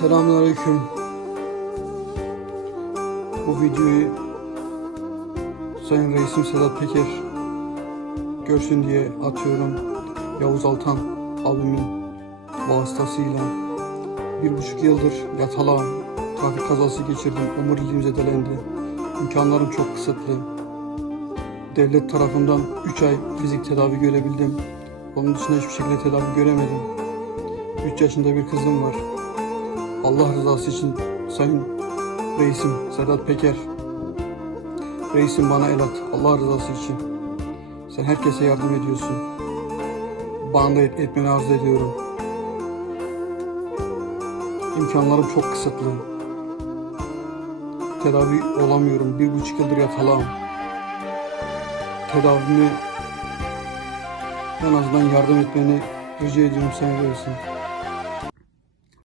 Selamünaleyküm. Bu videoyu Sayın Reisim Sedat Peker görsün diye atıyorum. Yavuz Altan abimin vasıtasıyla bir buçuk yıldır yatalağım. Trafik kazası geçirdim. Omuriliğim zedelendi. İmkanlarım çok kısıtlı. Devlet tarafından 3 ay fizik tedavi görebildim. Onun dışında hiçbir şekilde tedavi göremedim. 3 yaşında bir kızım var. Allah rızası için Sayın Reisim Sedat Peker. Reisim bana el at Allah rızası için. Sen herkese yardım ediyorsun. Bana et, etmeni arzu ediyorum. İmkanlarım çok kısıtlı. Tedavi olamıyorum. Bir buçuk yıldır yatalağım Tedavimi en azından yardım etmeni rica ediyorum Sayın Reisim